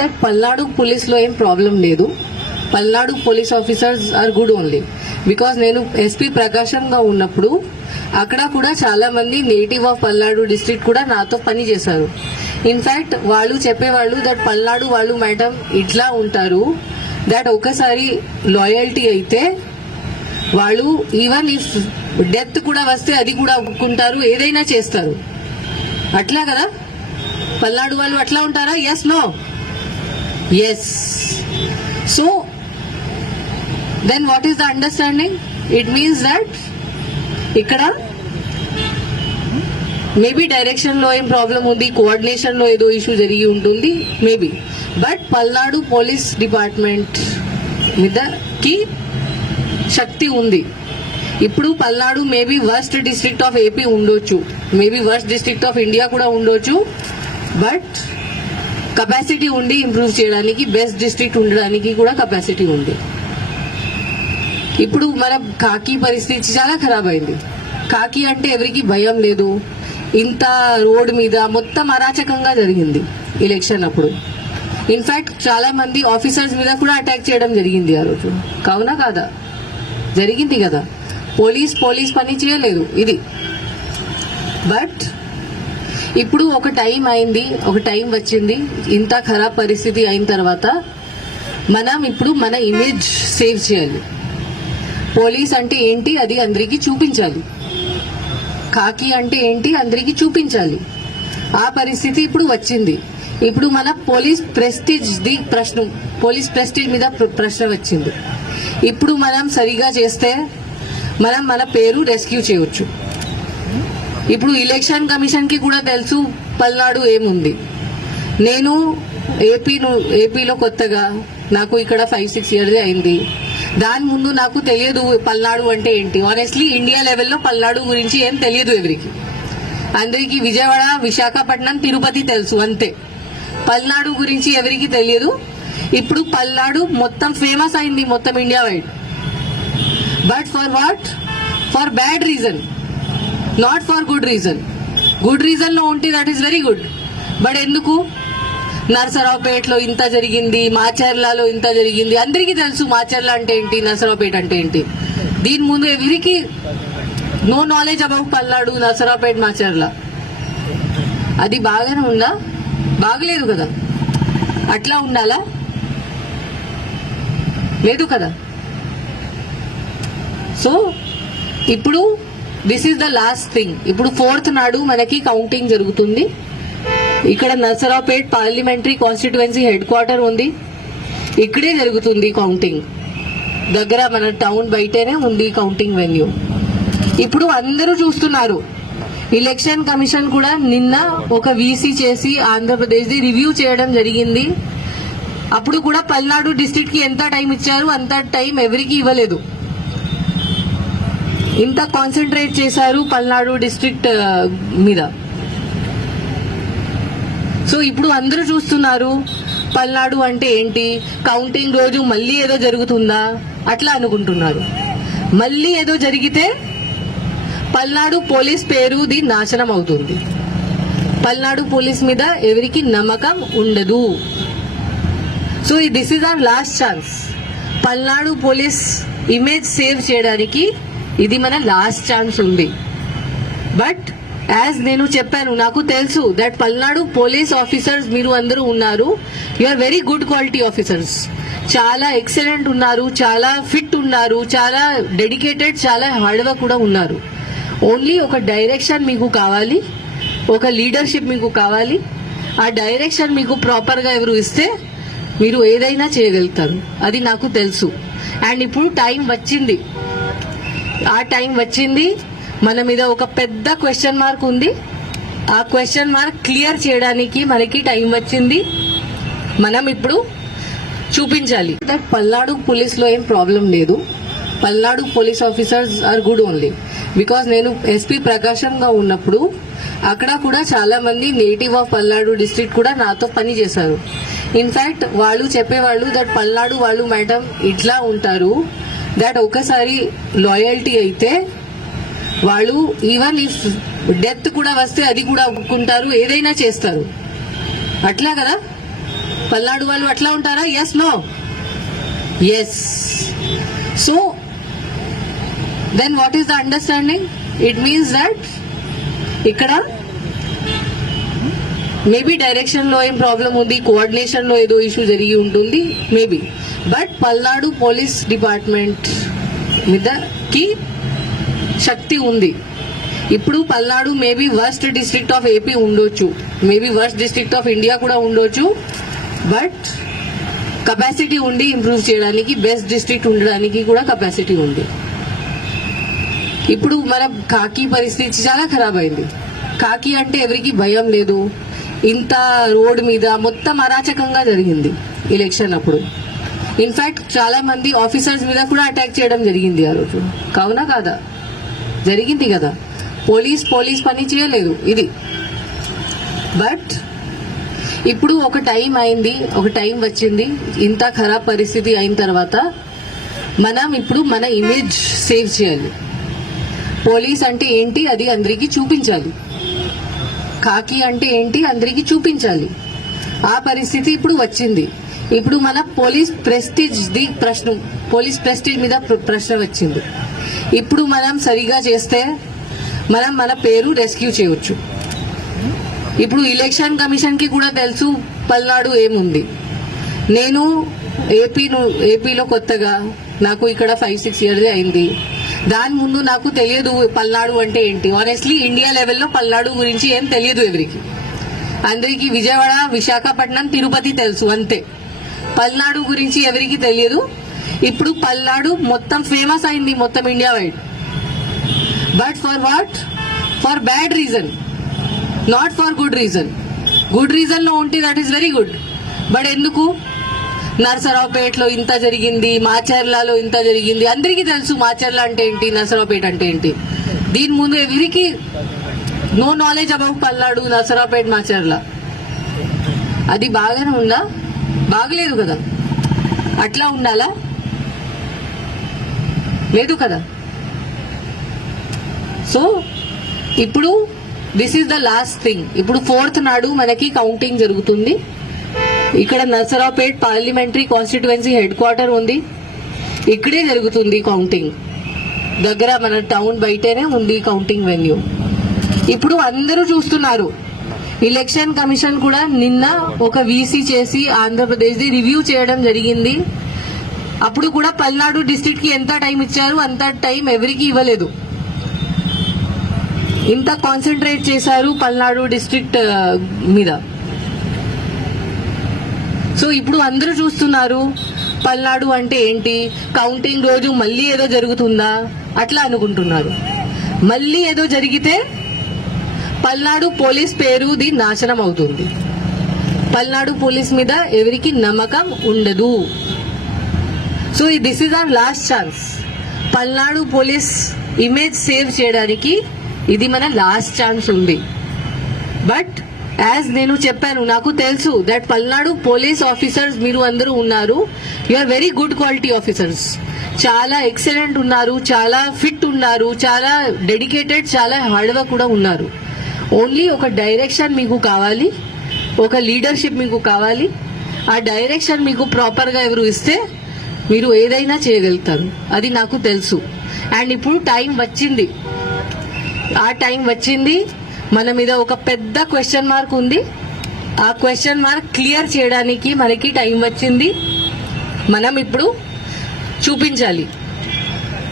That Palnadu police లో ఏం problem లేదు. Palnadu police officers are good only. Because నేను ఎస్పీ ప్రకాశం గా ఉన్నప్పుడు అక్కడ కూడా చాలా మంది నేటివ్ ఆఫ్ పల్నాడు డిస్ట్రిక్ట్ కూడా నాతో పని చేశారు. ఇన్ఫాక్ట్ వాళ్ళు చెప్పేవాళ్ళు దట్ పల్నాడు వాళ్ళు మేడం ఇట్లా ఉంటారు, దట్ ఒకసారి లాయల్టీ అయితే వాళ్ళు ఈవెన్ ఇఫ్ డెత్ కూడా వస్తే అది కూడా ఒప్పుకుంటారు, ఏదైనా చేస్తారు. అట్లా కదా పల్నాడు వాళ్ళు అట్లా ఉంటారా? Yes no? Yes. So then what is the understanding? It means that ఇక్కడ మేబీ డైరెక్షన్ లో ఏం ప్రాబ్లం ఉంది, కోఆర్డినేషన్ లో ఏదో ఇష్యూ జరిగి ఉంటుంది maybe. But Palnadu police department మీదకి శక్తి ఉంది. ఇప్పుడు Palnadu maybe worst district of AP ఉండొచ్చు, maybe worst district of India కూడా ఉండొచ్చు. బట్ కెపాసిటీ ఉంది ఇంప్రూవ్ చేయడానికి, బెస్ట్ డిస్ట్రిక్ట్ ఉండడానికి కూడా కెపాసిటీ ఉంది. ఇప్పుడు మన కాకి పరిస్థితి చాలా ఖరాబ్ అయింది. కాకి అంటే ఎవరికి భయం లేదు. ఇంత రోడ్ మీద మొత్తం అరాచకంగా జరిగింది ఎలక్షన్ అప్పుడు. ఇన్ఫాక్ట్ చాలా మంది ఆఫీసర్స్ మీద కూడా అటాక్ చేయడం జరిగింది ఆ రోజు. కావునా కాదా? జరిగింది కదా. పోలీస్ పని చేయలేదు ఇది. బట్ ఇప్పుడు ఒక టైం అయింది, ఒక టైం వచ్చింది. ఇంత ఖరాబ్ పరిస్థితి అయిన తర్వాత మనం ఇప్పుడు మన ఇమేజ్ సేవ్ చేయాలి. పోలీస్ అంటే ఏంటి అది అందరికీ చూపించాలి. కాకి అంటే ఏంటి అందరికీ చూపించాలి. ఆ పరిస్థితి ఇప్పుడు వచ్చింది. ఇప్పుడు మన పోలీస్ ప్రెస్టీజ్ మీద ప్రశ్న వచ్చింది. ఇప్పుడు మనం సరిగా చేస్తే మనం మన పేరు రెస్క్యూ చేయవచ్చు. ఇప్పుడు ఎలక్షన్ కమిషన్ కి కూడా తెలుసు పల్నాడు ఏముంది. నేను ఏపీలో కొత్తగా, నాకు ఇక్కడ 5-6 years అయింది. దాని ముందు నాకు తెలియదు పల్నాడు అంటే ఏంటి. ఆనెస్ట్లీ ఇండియా లెవెల్లో పల్నాడు గురించి ఏం తెలియదు ఎవరికి. అందరికి విజయవాడ, విశాఖపట్నం, తిరుపతి తెలుసు అంతే. పల్నాడు గురించి ఎవరికి తెలియదు. ఇప్పుడు పల్నాడు మొత్తం ఫేమస్ అయింది మొత్తం India wide. But for what? For bad reason, not for good reason. Good reason లో ఉంటే that is very good. But ఎందుకు? నర్సరావుపేటలో ఇంత జరిగింది, మాచర్లలో ఇంత జరిగింది. అందరికీ తెలుసు మాచర్ల అంటే ఏంటి, నర్సరావుపేట అంటే ఏంటి. దీని ముందు ఎవరికి no knowledge about Palnadu, Narasaraopet, Macherla. అది బాగానే ఉందా? బాగలేదు కదా. అట్లా ఉండాలా? లేదు కదా. సో ఇప్పుడు this is the last thing. ఇప్పుడు 4th నాడు మనకి కౌంటింగ్ జరుగుతుంది. ఇక్కడ Narasaraopet parliamentary constituency head quarter ఉంది. ఇక్కడే జరుగుతుంది కౌంటింగ్. దగ్గర మన టౌన్ బయటనే ఉంది కౌంటింగ్ వెన్యూ. ఇప్పుడు అందరూ చూస్తున్నారు. ఎలక్షన్ కమిషన్ కూడా నిన్న ఒక వీసీ చేసి ఆంధ్రప్రదేశ్ ది రివ్యూ చేయడం జరిగింది. అప్పుడు కూడా పల్నాడు డిస్ట్రిక్ట్ కి ఎంత టైం ఇచ్చారు అంత టైం ఎవరికి ఇవ్వలేదు. ఇంత కాన్సన్ట్రేట్ చేశారు పల్నాడు డిస్ట్రిక్ట్ మీద. సో ఇప్పుడు అందరూ చూస్తున్నారు పల్నాడు అంటే ఏంటి, కౌంటింగ్ రోజు మళ్ళీ ఏదో జరుగుతుందా అట్లా అనుకుంటున్నారు. మళ్ళీ ఏదో జరిగితే పల్నాడు పోలీస్ పేరుది నాశనం అవుతుంది. పల్నాడు పోలీస్ మీద ఎవరికి నమ్మకం ఉండదు. So this is our last chance. Palnadu police image save చేయడానికి ఇది మన లాస్ట్ ఛాన్స్ ఉంది. బట్ యాజ్ నేను చెప్పాను, నాకు తెలుసు దట్ పల్నాడు పోలీస్ ఆఫీసర్స్ మీరు అందరూ ఉన్నారు. You are very good quality officers. చాలా ఎక్సలెంట్ ఉన్నారు, చాలా ఫిట్ ఉన్నారు, చాలా డెడికేటెడ్, చాలా హార్డ్ వర్క్ కూడా ఉన్నారు. ఓన్లీ ఒక డైరెక్షన్ మీకు కావాలి, ఒక లీడర్షిప్ మీకు కావాలి. ఆ డైరెక్షన్ మీకు ప్రాపర్ గా ఎవరు ఇస్తే మీరు ఏదైనా చేయగలుగుతారు. అది నాకు తెలుసు. అండ్ ఇప్పుడు టైం వచ్చింది. ఆ టైం వచ్చింది. మన మీద ఒక పెద్ద క్వశ్చన్ మార్క్ ఉంది. ఆ క్వశ్చన్ మార్క్ క్లియర్ చేయడానికి మనకి టైం వచ్చింది. మనం ఇప్పుడు చూపించాలి దట్ పల్నాడు పోలీస్ లో ఏం ప్రాబ్లం లేదు. Palnadu police officers are good only. Because నేను ఎస్పీ ప్రకాశం గా ఉన్నప్పుడు అక్కడ కూడా చాలా మంది నేటివ్ ఆఫ్ పల్నాడు డిస్ట్రిక్ట్ కూడా నాతో పని చేశారు. ఇన్ఫాక్ట్ వాళ్ళు చెప్పేవాళ్ళు దట్ పల్నాడు వాళ్ళు మేడం ఇట్లా ఉంటారు, దట్ ఒకసారి లాయల్టీ అయితే వాళ్ళు ఈవెన్ ఇఫ్ డెత్ కూడా వస్తే అది కూడా ఒప్పుకుంటారు, ఏదైనా చేస్తారు. అట్లా కదా పల్నాడు వాళ్ళు అట్లా ఉంటారా? Yes, no? Yes. So then what is the understanding? It means that ఇక్కడ మేబీ డైరెక్షన్ లో ఏం ప్రాబ్లం ఉంది, కోఆర్డినేషన్ లో ఏదో ఇష్యూ జరిగి ఉంటుంది maybe. But Palnadu police department మీదకి శక్తి ఉంది. ఇప్పుడు Palnadu maybe worst district of AP ఉండొచ్చు, maybe worst district of India కూడా ఉండొచ్చు. బట్ కెపాసిటీ ఉంది ఇంప్రూవ్ చేయడానికి, బెస్ట్ డిస్ట్రిక్ట్ ఉండడానికి కూడా కెపాసిటీ ఉంది. ఇప్పుడు మన కాకి పరిస్థితి చాలా ఖరాబ్ అయింది. కాకి అంటే ఎవరికి భయం లేదు. ఇంత రోడ్ మీద మొత్తం అరాచకంగా జరిగింది ఎలక్షన్ అప్పుడు. ఇన్ఫాక్ట్ చాలా మంది ఆఫీసర్స్ మీద కూడా అటాక్ చేయడం జరిగింది ఆ రోజు. కావునా కాదా? జరిగింది కదా. పోలీస్ పని చేయలేదు ఇది. బట్ ఇప్పుడు ఒక టైం అయింది, ఒక టైం వచ్చింది. ఇంత ఖరాబ్ పరిస్థితి అయిన తర్వాత మనం ఇప్పుడు మన ఇమేజ్ సేవ్ చేయాలి. పోలీస్ అంటే ఏంటి అది అందరికీ చూపించాలి. కాకి అంటే ఏంటి అందరికీ చూపించాలి. ఆ పరిస్థితి ఇప్పుడు వచ్చింది. ఇప్పుడు మన పోలీస్ ప్రెస్టీజ్ మీద ప్రశ్న వచ్చింది. ఇప్పుడు మనం సరిగా చేస్తే మనం మన పేరు రెస్క్యూ చేయవచ్చు. ఇప్పుడు ఎలక్షన్ కమిషన్ కి కూడా తెలుసు పల్నాడు ఏముంది. నేను ఏపీలో కొత్తగా, నాకు ఇక్కడ 5-6 years అయింది. దాని ముందు నాకు తెలియదు పల్నాడు అంటే ఏంటి. ఆనెస్ట్లీ ఇండియా లెవెల్లో పల్నాడు గురించి ఏం తెలియదు ఎవరికి. అందరికి విజయవాడ, విశాఖపట్నం, తిరుపతి తెలుసు అంతే. పల్నాడు గురించి ఎవరికి తెలియదు. ఇప్పుడు పల్నాడు మొత్తం ఫేమస్ అయింది మొత్తం India wide. But for what? For bad reason, not for good reason. Good reason లో ఉంటే that is very good. But ఎందుకు? నర్సరావుపేటలో ఇంత జరిగింది, మాచర్లలో ఇంత జరిగింది. అందరికీ తెలుసు మాచర్ల అంటే ఏంటి, నర్సరావుపేట అంటే ఏంటి. దీని ముందు ఎవరికి no knowledge about Palnadu, Narasaraopet, Macherla. అది బాగానే ఉందా? బాగలేదు కదా. అట్లా ఉండాలా? లేదు కదా. సో ఇప్పుడు this is the last thing. ఇప్పుడు 4th నాడు మనకి కౌంటింగ్ జరుగుతుంది. ఇక్కడ Narasaraopet parliamentary constituency head quarter ఉంది. ఇక్కడే జరుగుతుంది కౌంటింగ్. దగ్గర మన టౌన్ బయటనే ఉంది కౌంటింగ్ వెన్యూ. ఇప్పుడు అందరూ చూస్తున్నారు. ఎలక్షన్ కమిషన్ కూడా నిన్న ఒక వీసీ చేసి ఆంధ్రప్రదేశ్ ది రివ్యూ చేయడం జరిగింది. అప్పుడు కూడా పల్నాడు డిస్ట్రిక్ట్ కి ఎంత టైం ఇచ్చారు అంత టైం ఎవరికి ఇవ్వలేదు. ఇంత కాన్సన్ట్రేట్ చేశారు పల్నాడు డిస్ట్రిక్ట్ మీద. సో ఇప్పుడు అందరూ చూస్తున్నారు పల్నాడు అంటే ఏంటి, కౌంటింగ్ రోజు మళ్ళీ ఏదో జరుగుతుందా అట్లా అనుకుంటున్నారు. మళ్ళీ ఏదో జరిగితే పల్నాడు పోలీస్ పేరుది నాశనం అవుతుంది. పల్నాడు పోలీస్ మీద ఎవరికి నమ్మకం ఉండదు. So this is our last chance. Palnadu police image save చేయడానికి ఇది మన లాస్ట్ ఛాన్స్ ఉంది. బట్ యాజ్ నేను చెప్పాను, నాకు తెలుసు దట్ పల్నాడు పోలీస్ ఆఫీసర్స్ మీరు అందరూ ఉన్నారు. You are very good quality officers. చాలా ఎక్సలెంట్ ఉన్నారు, చాలా ఫిట్ ఉన్నారు, చాలా డెడికేటెడ్, చాలా హార్డ్ వర్క్ కూడా ఉన్నారు. ఓన్లీ ఒక డైరెక్షన్ మీకు కావాలి, ఒక లీడర్షిప్ మీకు కావాలి. ఆ డైరెక్షన్ మీకు ప్రాపర్ గా ఎవరు ఇస్తే మీరు ఏదైనా చేయగలుగుతారు. అది నాకు తెలుసు. అండ్ ఇప్పుడు టైం వచ్చింది. ఆ టైం వచ్చింది. మన మీద ఒక పెద్ద క్వశ్చన్ మార్క్ ఉంది. ఆ క్వశ్చన్ మార్క్ క్లియర్ చేయడానికి మనకి టైం వచ్చింది. మనం ఇప్పుడు చూపించాలి.